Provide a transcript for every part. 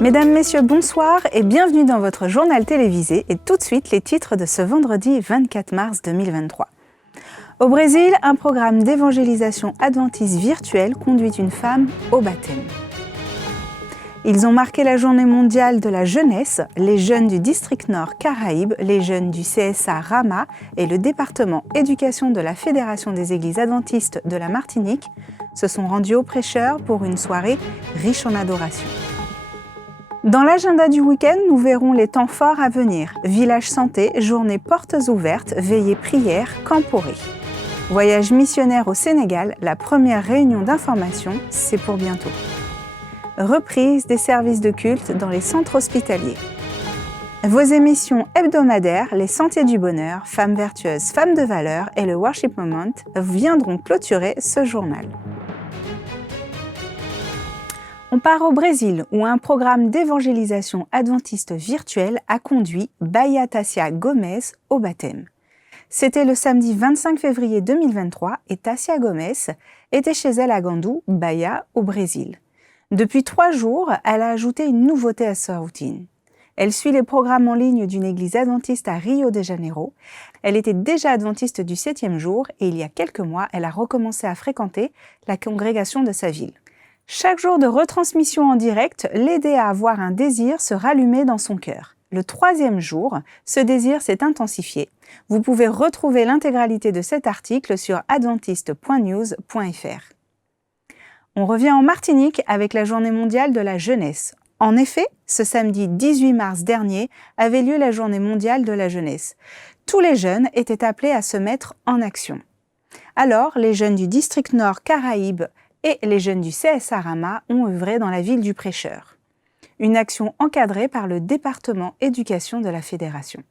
Mesdames, Messieurs, bonsoir et bienvenue dans votre journal télévisé et tout de suite les titres de ce vendredi 24 mars 2023. Au Brésil, un programme d'évangélisation adventiste virtuelle conduit une femme au baptême. Ils ont marqué la journée mondiale de la jeunesse. Les jeunes du district Nord Caraïbes, les jeunes du CSA Rama et le département éducation de la Fédération des églises adventistes de la Martinique se sont rendus aux prêcheurs pour une soirée riche en adoration. Dans l'agenda du week-end, nous verrons les temps forts à venir. Village santé, journée portes ouvertes, veillée prière, camporée. Voyage missionnaire au Sénégal, la première réunion d'information, c'est pour bientôt. Reprise des services de culte dans les centres hospitaliers. Vos émissions hebdomadaires, les Sentiers du Bonheur, Femmes vertueuses, Femmes de valeur et le Worship Moment viendront clôturer ce journal. On part au Brésil où un programme d'évangélisation adventiste virtuelle a conduit Bahia Tassia Gomez au baptême. C'était le samedi 25 février 2023 et Tassia Gomez était chez elle à Gandou, Bahia, au Brésil. Depuis 3 jours, elle a ajouté une nouveauté à sa routine. Elle suit les programmes en ligne d'une église adventiste à Rio de Janeiro. Elle était déjà adventiste du 7e jour et il y a quelques mois, elle a recommencé à fréquenter la congrégation de sa ville. Chaque jour de retransmission en direct l'aidait à avoir un désir se rallumer dans son cœur. Le 3e jour, ce désir s'est intensifié. Vous pouvez retrouver l'intégralité de cet article sur adventiste.news.fr. On revient en Martinique avec la Journée mondiale de la jeunesse. En effet, ce samedi 18 mars dernier avait lieu la Journée mondiale de la jeunesse. Tous les jeunes étaient appelés à se mettre en action. Alors, les jeunes du district Nord Caraïbes et les jeunes du CSA Rama ont œuvré dans la ville du prêcheur. Une action encadrée par le département éducation de la Fédération.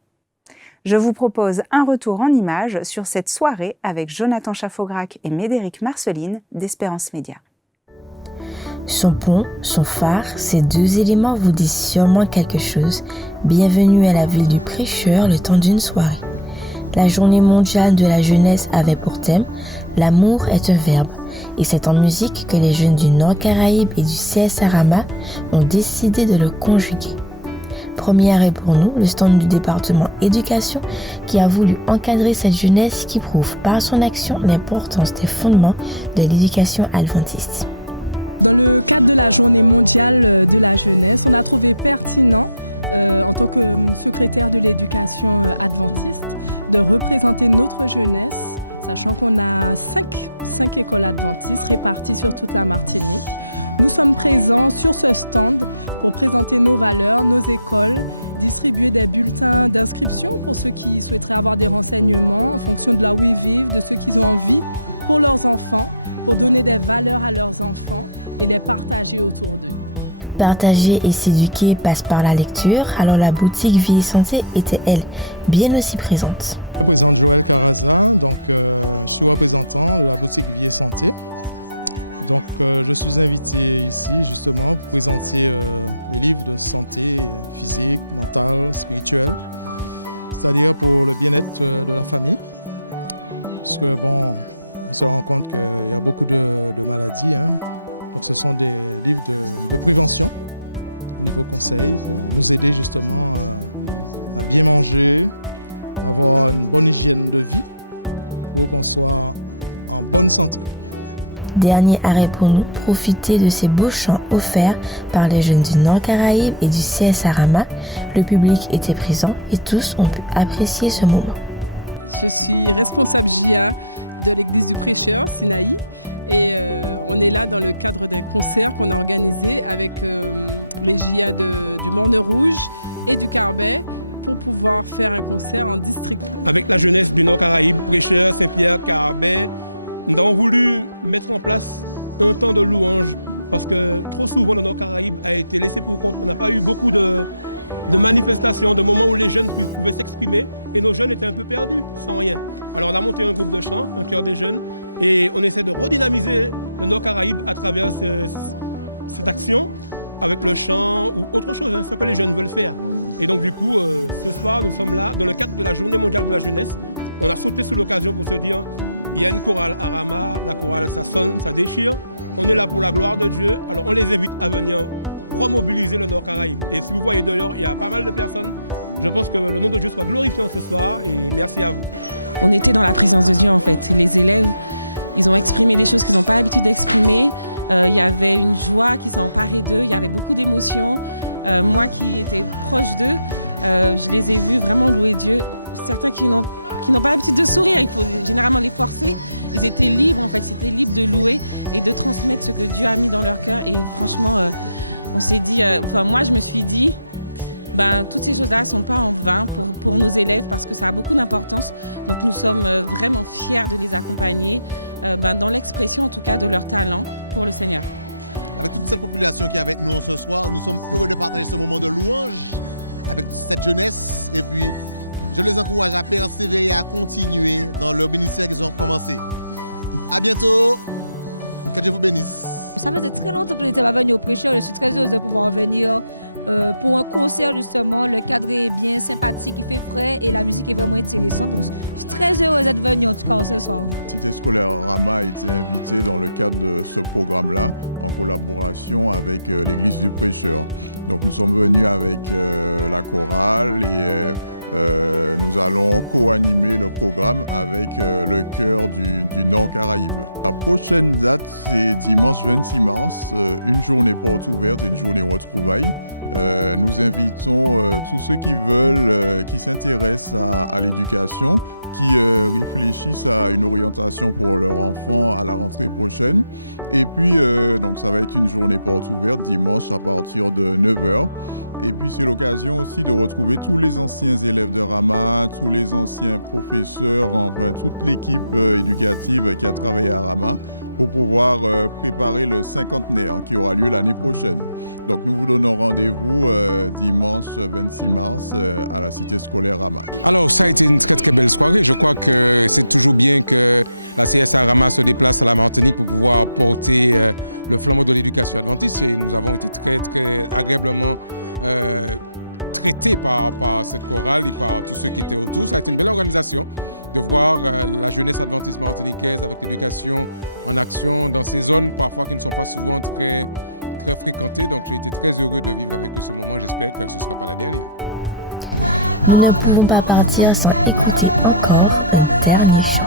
Je vous propose un retour en images sur cette soirée avec Jonathan Chaffograc et Médéric Marceline d'Espérance Média. Son pont, son phare, ces 2 éléments vous disent sûrement quelque chose. Bienvenue à la ville du prêcheur le temps d'une soirée. La journée mondiale de la jeunesse avait pour thème « L'amour est un verbe ». Et c'est en musique que les jeunes du Nord Caraïbes et du CSA Rama ont décidé de le conjuguer. Premier arrêt pour nous, le stand du département éducation qui a voulu encadrer cette jeunesse qui prouve par son action l'importance des fondements de l'éducation adventiste. Dans le cadre de la journée mondiale de la jeunesse, on a trouvé pertinent, en tant que secrétaire de l'éducation adventiste, de représenter notre jeunesse, sachant qu'on a 5 écoles adventistes réparties sur toute la Martinique. Nous sommes présents sur ce stand pour présenter nos valeurs, nos écoles, distribuer des bulletins d'inscription pour ceux qui souhaiteraient avoir des renseignements en fonction de là où ils vivent, de ce qu'ils ont envie pour leurs enfants, pour donner des valeurs à leurs enfants et les partager autour d'eux. Partager et s'éduquer passe par la lecture, alors la boutique Vie et Santé était, elle, bien aussi présente. Je représente Joël Caraza, donc je suis représentant de la boutique Vie et Santé. Donc je suis invité ici justement pour présenter les livres de santé physique, mentale, spirituelle, c'est-à-dire pour le bien-être de la famille. Parce que bon, on se rend compte qu'il y a beaucoup de maladies, hein. Donc ce sont des livres de prévention au niveau conseil pour nous aider justement à bien manger, avoir une bonne hygiène de vie pour qu'on soit en bonne santé. Dernier arrêt pour nous, profiter de ces beaux chants offerts par les jeunes du Nord Caraïbes et du CSA Rama. Le public était présent et tous ont pu apprécier ce moment. Je suis responsable JA de l'église du prêcheur, Sinaï. Et on est là dans le cadre d'un concert qu'on a organisé avec les JA du Morne Rouge et du Carbet pour pouvoir faire un concert en district. Avec la jeunesse du Nord Caraïbes, prêcheurs, Saint-Pierre, Carbet, nous avons voulu mettre en place un temps de louange parce que trop souvent le Nord Caraïbes a été laissé pour compte. On n'a pas eu beaucoup de manifestations, de moments où les jeunes pouvaient s'exprimer et nos jeunes étaient un peu perdus, sans rien. Alors on a monté un groupe de chant, un chœur des jeunes, et on essaie de redynamiser le Nord Caraïbes à travers cette action avec le chant ou autre chose, ce que les jeunes veulent faire. Et donc du coup, ce soir, nous sommes là dans le cadre de la Journée mondiale de la jeunesse. On a sauté sur l'occasion pour se dire, il y a une chorale à Rama, la chorale ça sonne, ça déchire. On est là pour la gloire de Dieu, alors on les invite à venir remobiliser le Nord Caraïbe. Et si vous voyez dehors, il y a pas mal de personnes. Je pense que le nom de Dieu soit glorifié ce soir et merci à vous. On était dans la présence de Dieu en fait. Les élèves, ils ont exprimé des choses qu'ils n'ont pas l'habitude d'exprimer. Il y avait une joie qui s'est emparée d'eux, il y avait beaucoup d'émotions. Moi qui étais proche d'eux, je les ai vus vraiment louer Dieu. Certains qui n'ont pas l'habitude de sourire, il faut généralement les forcer. Ils étaient libres en fait, c'était libre de louer et de transmettre ce que Dieu a mis dans leur cœur. Et franchement, on s'est dit, moi je me suis dit, toutes ces choses-là ne sont pas en vain pour nos élèves parce que ça a beaucoup d'importance. Donc nous sommes vraiment fiers de les accompagner dans l'expression en tout cas de leur talent pour le Seigneur. Avec toute cette population qui est avec nous ce soir, nous sommes heureux de partager ce moment de louange avec cette jeunesse et puis je les encourage à persévérer et à continuer dans leur ministère qu'ils ont commencé. À bientôt, que Dieu vous bénisse. Ça faisait très longtemps que je n'étais pas venue au prêcheur. Je suis très heureuse de pouvoir venir pour un concert justement. Le cadre est bien sympathique, il fait frais et la musique est vraiment intéressante. Donc, je suis très heureuse d'être venue en tout cas ce soir. Cité scolaire Rama a été invitée dans le cadre de ce programme-là en collaboration avec l'église du prêcheur. Donc nous sommes venus avec la chorale et nous allons co-animer le programme avec le chœur du Nord Caraïbe. La prochaine date, c'est dimanche 26 mars, une journée porte ouverte, une journée retrouvailles. Nous invitons tous ceux qui veulent, qui s'intéressent à l'éducation, qui réfléchissent à une orientation pour leur enfant à la rentrée prochaine. Et puis, donc ça va être une journée porte ouverte dimanche à partir de 9h. Et puis c'est l'occasion aussi de retrouver tous les anciens élèves de Rama, tous les anciens professeurs, enfin toute l'équipe éducative qui a travaillé à Rama pour pouvoir préparer le cinquantenaire qui aura lieu l'année prochaine. Donc nous vous donnons rendez-vous dimanche 26 mars à la cité scolaire Rama. Alors ça a été une très très belle soirée. Je crois que c'est toujours bien que la CSA Rama se déplace à la Martinique pour pouvoir porter le flambeau de l'éducation adventiste. Et nous avons été très très agréablement traités par cette chorale et par tous ceux qui étaient autour. Ça a été une belle organisation de voir la jeunesse adventiste martiniquaise avec l'éducation en action dans ces zones parfois qui ne sont pas souvent très fréquentées. Donc j'ai été très heureux de vivre avec eux ce moment. J'espère que ce ne sera pas la dernière. Nous ne pouvons pas partir sans écouter encore un dernier chant.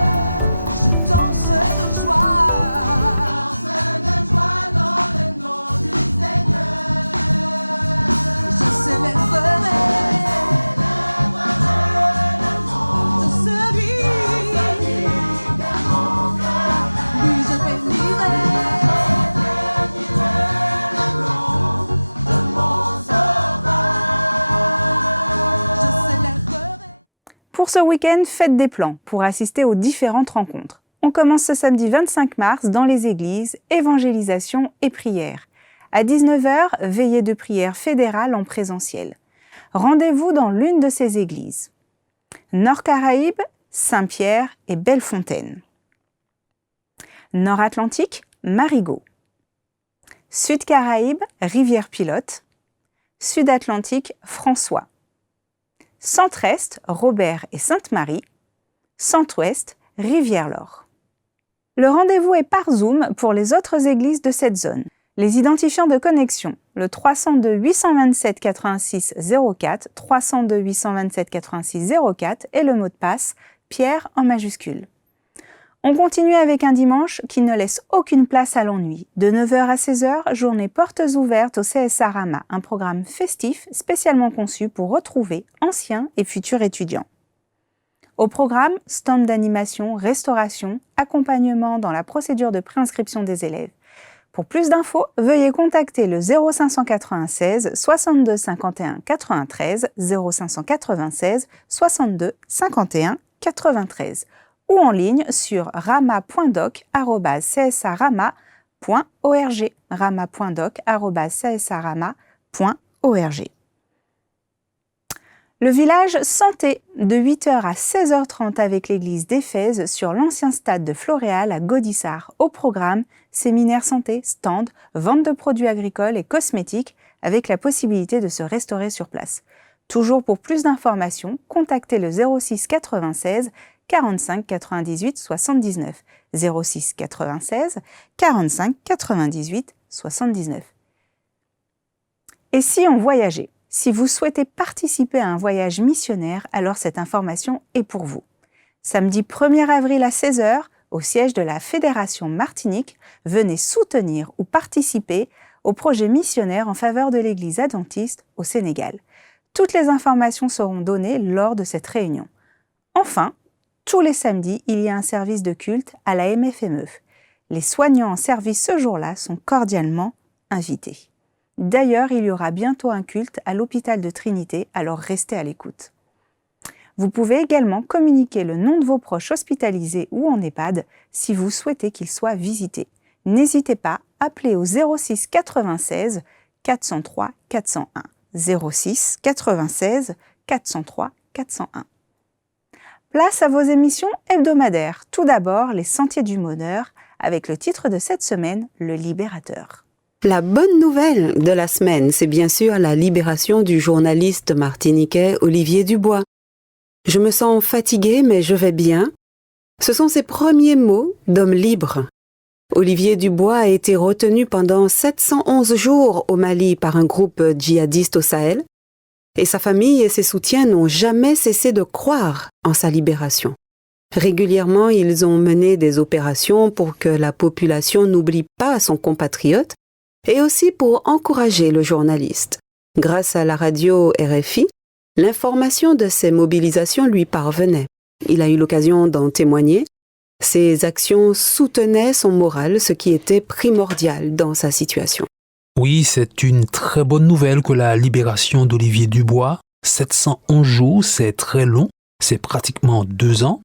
Pour ce week-end, faites des plans pour assister aux différentes rencontres. On commence ce samedi 25 mars dans les églises, évangélisation et prière. À 19h, veillée de prière fédérale en présentiel. Rendez-vous dans l'une de ces églises. Nord Caraïbe, Saint-Pierre et Bellefontaine. Nord Atlantique, Marigot. Sud Caraïbe, Rivière-Pilote. Sud Atlantique, François. Centre-Est, Robert et Sainte-Marie. Centre-Ouest, Rivière-Lor. Le rendez-vous est par Zoom pour les autres églises de cette zone. Les identifiants de connexion, le 302 827 86 04, 302 827 86 04 et le mot de passe, Pierre en majuscule. On continue avec un dimanche qui ne laisse aucune place à l'ennui. De 9h à 16h, journée portes ouvertes au CSA Rama, un programme festif spécialement conçu pour retrouver anciens et futurs étudiants. Au programme, stand d'animation, restauration, accompagnement dans la procédure de préinscription des élèves. Pour plus d'infos, veuillez contacter le 0596 62 51 93 0596 62 51 93 ou en ligne sur rama.doc@csarama.org rama.doc@csarama.org. Le village Santé, de 8h à 16h30 avec l'église d'Éphèse sur l'ancien stade de Floréal à Gaudissart. Au programme, séminaire santé, stand, vente de produits agricoles et cosmétiques avec la possibilité de se restaurer sur place. Toujours pour plus d'informations, contactez le 06 96 45 98 79. 06 96 45 98 79. Et si on voyageait ? Si vous souhaitez participer à un voyage missionnaire, alors cette information est pour vous. Samedi 1er avril à 16h, au siège de la Fédération Martinique, venez soutenir ou participer au projet missionnaire en faveur de l'Église adventiste au Sénégal. Toutes les informations seront données lors de cette réunion. Enfin, tous les samedis, il y a un service de culte à la MFME. Les soignants en service ce jour-là sont cordialement invités. D'ailleurs, il y aura bientôt un culte à l'hôpital de Trinité, alors restez à l'écoute. Vous pouvez également communiquer le nom de vos proches hospitalisés ou en EHPAD si vous souhaitez qu'ils soient visités. N'hésitez pas, appelez au 06 96 403 401. 06 96 403 401. Place à vos émissions hebdomadaires. Tout d'abord, les Sentiers du Bonheur, avec le titre de cette semaine, Le Libérateur. La bonne nouvelle de la semaine, c'est bien sûr la libération du journaliste martiniquais Olivier Dubois. Je me sens fatigué, mais je vais bien. Ce sont ses premiers mots d'homme libre. Olivier Dubois a été retenu pendant 711 jours au Mali par un groupe djihadiste au Sahel, et sa famille et ses soutiens n'ont jamais cessé de croire en sa libération. Régulièrement, ils ont mené des opérations pour que la population n'oublie pas son compatriote, et aussi pour encourager le journaliste. Grâce à la radio RFI, l'information de ces mobilisations lui parvenait. Il a eu l'occasion d'en témoigner. Ses actions soutenaient son moral, ce qui était primordial dans sa situation. Oui, c'est une très bonne nouvelle que la libération d'Olivier Dubois. 711 jours, c'est très long, c'est pratiquement 2 ans.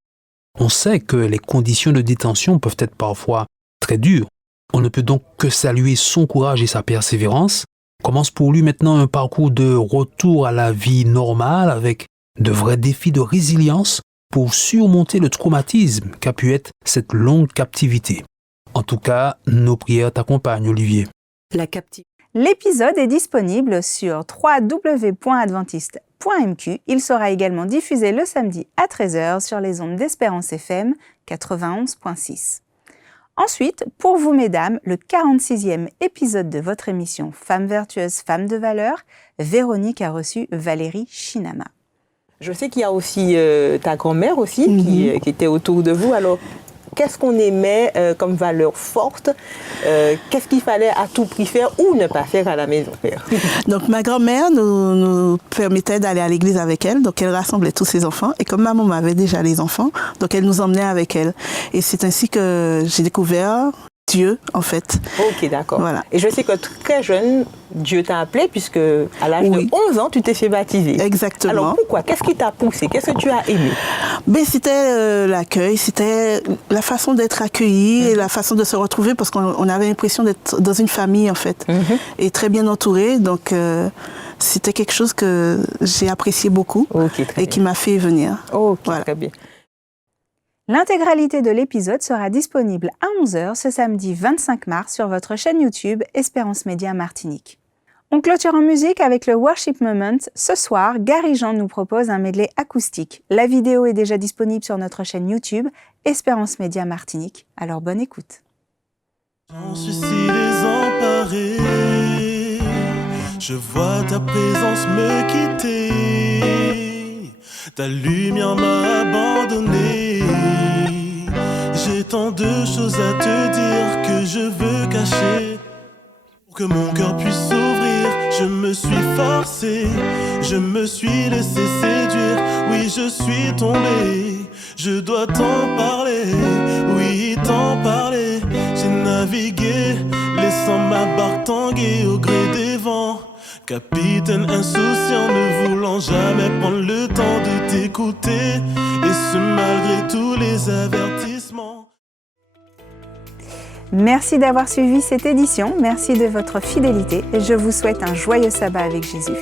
On sait que les conditions de détention peuvent être parfois très dures. On ne peut donc que saluer son courage et sa persévérance. Commence pour lui maintenant un parcours de retour à la vie normale avec de vrais défis de résilience pour surmonter le traumatisme qu'a pu être cette longue captivité. En tout cas, nos prières t'accompagnent, Olivier. L'épisode est disponible sur www.adventiste.mq. Il sera également diffusé le samedi à 13h sur les ondes d'Espérance FM 91.6. Ensuite, pour vous mesdames, le 46e épisode de votre émission Femmes vertueuses, femmes de valeur, Véronique a reçu Valérie Chinama. Je sais qu'il y a aussi ta grand-mère aussi qui était autour de vous. Alors, qu'est-ce qu'on aimait comme valeur forte? Qu'est-ce qu'il fallait à tout prix faire ou ne pas faire à la maison faire? Donc ma grand-mère nous permettait d'aller à l'église avec elle. Donc elle rassemblait tous ses enfants. Et comme ma maman avait déjà les enfants, donc elle nous emmenait avec elle. Et c'est ainsi que j'ai découvert Dieu, en fait. Ok, d'accord. Voilà. Et je sais que très jeune, Dieu t'a appelé puisque à l'âge de 11 ans, tu t'es fait baptiser. Exactement. Alors pourquoi? Qu'est-ce qui t'a poussé? Qu'est-ce que tu as aimé? Ben, c'était l'accueil, c'était la façon d'être accueilli et la façon de se retrouver parce qu'on avait l'impression d'être dans une famille, en fait, et très bien entouré. Donc, c'était quelque chose que j'ai apprécié beaucoup et qui m'a fait venir. Ok, voilà. Très bien. L'intégralité de l'épisode sera disponible à 11h ce samedi 25 mars sur votre chaîne YouTube Espérance Média Martinique. On clôture en musique avec le Worship Moment. Ce soir, Gary Jean nous propose un medley acoustique. La vidéo est déjà disponible sur notre chaîne YouTube Espérance Média Martinique. Alors bonne écoute. J'en suis si désemparé, je vois ta présence me quitter, ta lumière m'a abandonné. J'ai tant de choses à te dire que je veux cacher. Pour que mon cœur puisse s'ouvrir, je me suis forcé, je me suis laissé séduire. Oui, je suis tombé, je dois t'en parler. Oui, t'en parler. J'ai navigué, laissant ma barque tanguer au gré des vents. Capitaine insouciant, ne voulant jamais prendre le temps de t'écouter. Et ce malgré tous les avertissements. Merci d'avoir suivi cette édition, merci de votre fidélité et je vous souhaite un joyeux sabbat avec Jésus.